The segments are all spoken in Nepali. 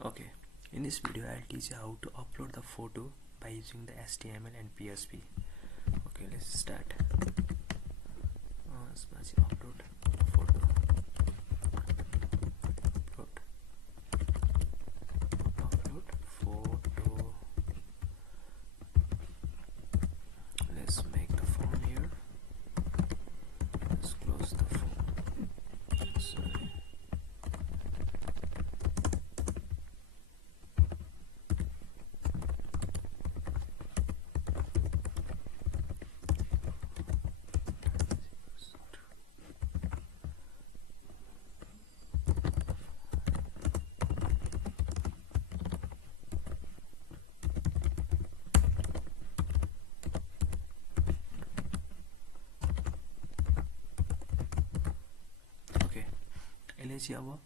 Okay, in this video I'll teach you how to upload the photo by using the HTML and PHP. Okay, let's start. Upload photo. Upload photo. Let's make the form here. Let's close the form. Sorry. यसले चाहिँ अब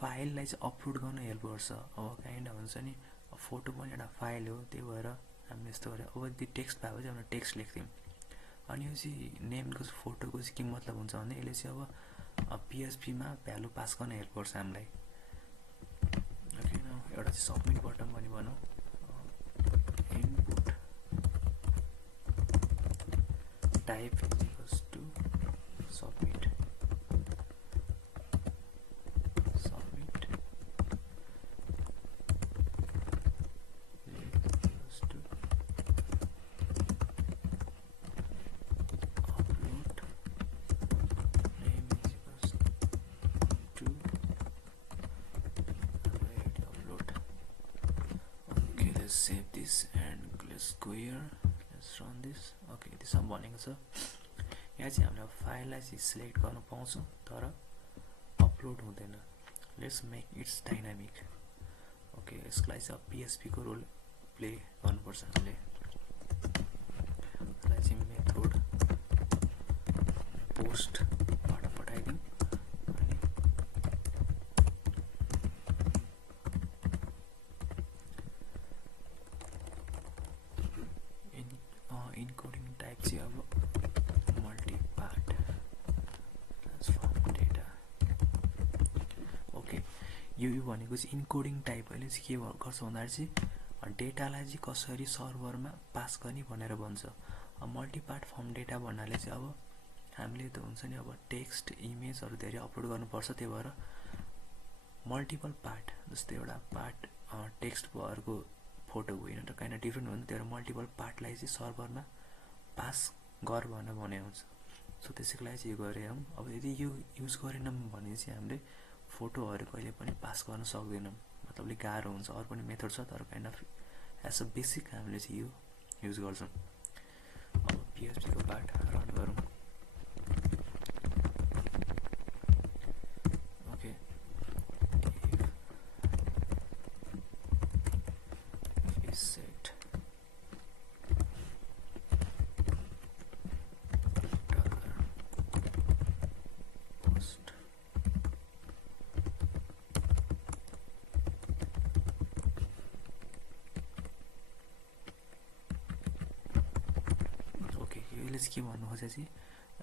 फाइललाई चाहिँ अपलोड गर्न हेल्प गर्छ। अब काइन्ड हुन्छ नि फोटो पनि एउटा फाइल हो, त्यही भएर हामीले यस्तो गरेर अब त्यो टेक्स्ट भएको चाहिँ हामीले टेक्स्ट लेख्थ्यौँ। अनि यो चाहिँ नेमको फोटोको चाहिँ के मतलब हुन्छ भने यसले चाहिँ अब पिएचपीमा भ्यालु पास गर्न हेल्प गर्छ हामीलाई। ओके, एउटा चाहिँ सबमिट बटन पनि भनौँ। Input type equals to submit. Save this and let's go here. Let's run this. Okay, this I'm भनेको छ। यहाँ चाहिँ हामीले फाइललाई चाहिँ सिलेक्ट गर्न पाउँछौँ तर अपलोड हुँदैन। Let's make it's dynamic. Okay, यसलाई चाहिँ PHP को रोल प्ले गर्नुपर्छ हामीले। यसलाई चाहिँ मेथड पोस्टबाट पठाइदिउँ। इन्कोडिङ टाइप चाहिँ अब मल्टिपार्ट ट्रान्सफर्म डेटा। ओके, यो भनेको चाहिँ इन्कोडिङ टाइप। अहिले चाहिँ के गर्छ भन्दाखेरि चाहिँ डेटालाई चाहिँ कसरी सर्भरमा पास गर्ने भनेर भन्छ। मल्टिपार्ट फर्म डेटा भन्नाले चाहिँ अब हामीले त हुन्छ नि अब टेक्स्ट इमेजहरू धेरै अपलोड गर्नुपर्छ, त्यही भएर मल्टिपल पार्ट जस्तै एउटा पार्ट टेक्स्ट भरको फोटो होइन र काइन्ड डिफ्रेन्ट हुन्छ, त्यही भएर मल्टिपल पार्टलाई चाहिँ सर्भरमा पास गर भनेर भने हुन्छ। सो त्यसैको लागि चाहिँ यो गरेँ हम। अब यदि यो युज गरेनौँ भने चाहिँ हामीले फोटोहरू कहिले पनि पास गर्न सक्दैनौँ, मतलब अलिक गाह्रो हुन्छ। अरू पनि मेथड छ तर kind of as a basic हामीले चाहिँ यो युज गर्छौँ। अब पिएचपीको पार्ट रन गरौँ। Okay, set post। ओके, यसले चाहिँ के भन्नु खोजेको चाहिँ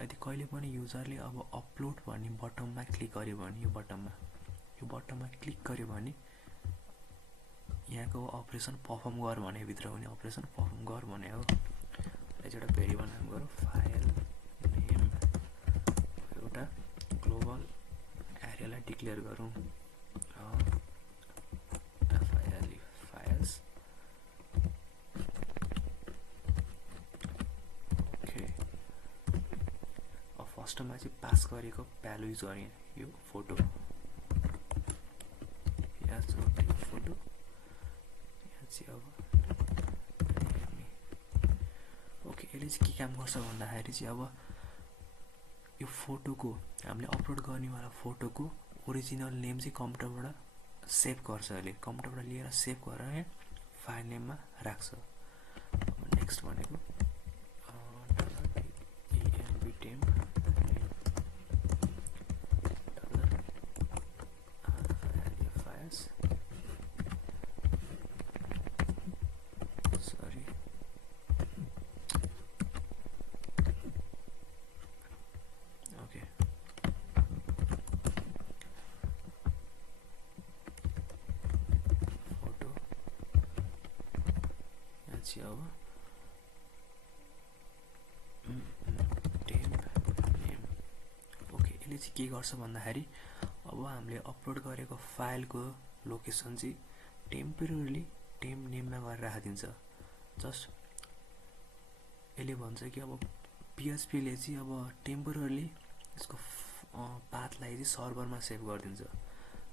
यदि कहिले पनि युजरले अब अपलोड भन्ने बटनमा क्लिक गर्यो भने यो बटनमा क्लिक गर्यो भने यहाँको अपरेसन पर्फर्म गर भने भित्र हुने अपरेसन पर्फर्म गर भने हो। एउटा भेरिएबल नाम गरौँ फाइल नेम, एउटा ग्लोबल एरियालाई डिक्लेयर गरौँ फाइल फाइल्स। ओके, अब फर्स्टमा चाहिँ पास गरेको भ्यालु युज गरेँ यो फोटो। फोटो अब ओके, यसले चाहिँ के काम गर्छ भन्दाखेरि चाहिँ अब यो फोटोको हामीले अपलोड गर्नेवाला फोटोको ओरिजिनल नेम चाहिँ कम्प्युटरबाट सेभ गर्छ। यसले कम्प्युटरबाट लिएर सेभ गरेर फाइल नेममा राख्छ। नेक्स्ट भनेको पछि अब टेम्प नेम ओके यसले चाहिँ के गर्छ भन्दाखेरि अब हामीले अपलोड गरेको फाइलको लोकेसन चाहिँ टेम्पोररीली टेम्प नेममा गरेर राखिदिन्छ जस्ट यसले भन्छ कि अब PHPले चाहिँ अब टेम्पोररीली यसको पाथलाई चाहिँ सर्भरमा सेभ गरिदिन्छ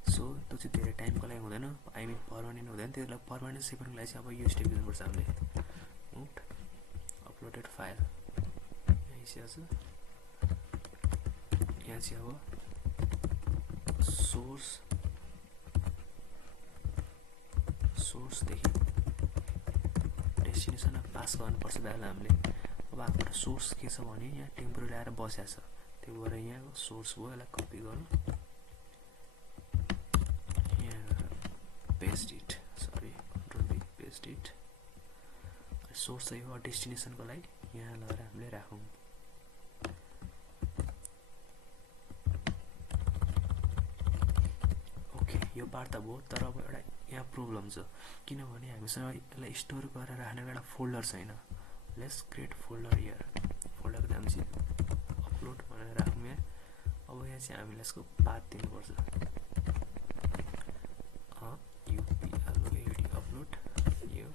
सो त्यो चाहिँ धेरै टाइमको लागि हुँदैन आई मिन पर्मानेन्ट हुँदैन त्यसलाई पर्मानेन्ट सेभको लागि चाहिँ अब यो स्टेप गर्नुपर्छ हामीले मुभ अपलोडेड फाइल यहाँ चाहिँ अब सोर्सदेखि डेस्टिनेसनमा पास गर्नुपर्छ बेला हामीले अब हाम्रो सोर्स के छ भने यहाँ टेम्पोररी आएर बसेको छ त्यो भएर यहाँ सोर्स भयो यसलाई कपी गरौँ यहाँ paste it sorry control V paste it source चाहिँ हो डेस्टिनेसनको लागि यहाँ लगेर हामीले राखौँ ओके यो पार्ट त भयो तर अब एउटा यहाँ प्रब्लम छ किनभने हामीसँग यसलाई स्टोर गरेर राख्ने एउटा फोल्डर छैन लेट्स क्रिएट फोल्डर हियर फोल्डरको नाम चाहिँ अपलोड भनेर राखौँ यहाँ अब यहाँ चाहिँ हामीले यसको पाथ दिनुपर्छ UPLOAD अपलोड यो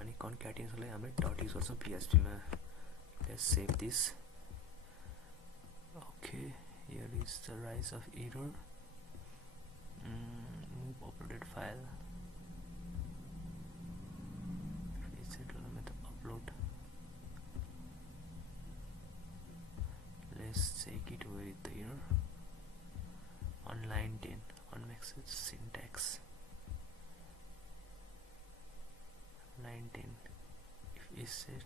अनि कन्क्याटेनेसनलाई हामीले डट युज गर्छौँ PHP मा let's save this okay here is the rise of error move uploaded file method upload let's check it where is the error on line 10 on message syntax line 10 if is set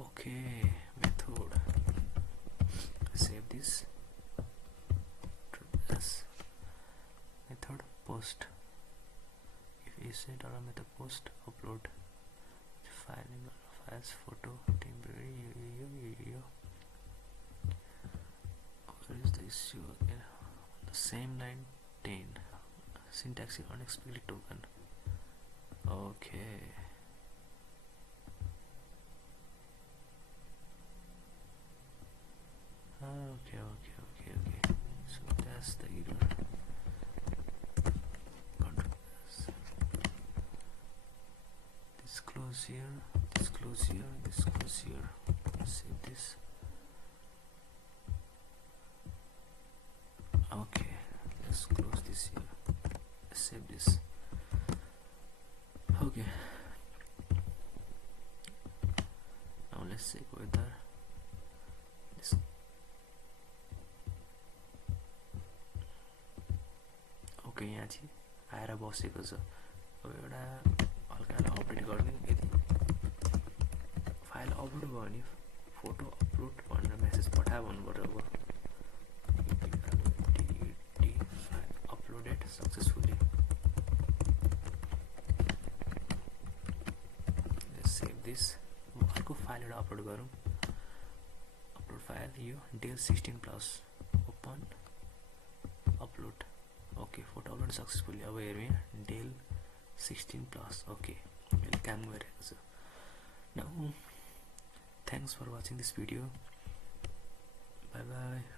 okay method save this method post if is set or method post upload file files photo temporary where is the issue again on the same line 10 syntax is unexpected token okay so that's the error close here save this okay let's close this here save this okay now let's check whether this okay यहाँ चाहिँ आएर बसेको छ अब एउटा हल्का अपडेट गर्ने यदि फाइल अपलोड भयो भने फोटो अपलोड भनेर मेसेज पठायो भन्नुपर्छ अब अपलोडेड सक्सेसफुली सेभ दिस अर्को फाइल एउटा अपलोड गरौँ अपलोड फाइल यो Dell 16+ open upload okay photo upload successfully अब हेरौँ यहाँ डेल 16+ ओके यसले काम गरिरहेको छ now thanks for watching this video bye bye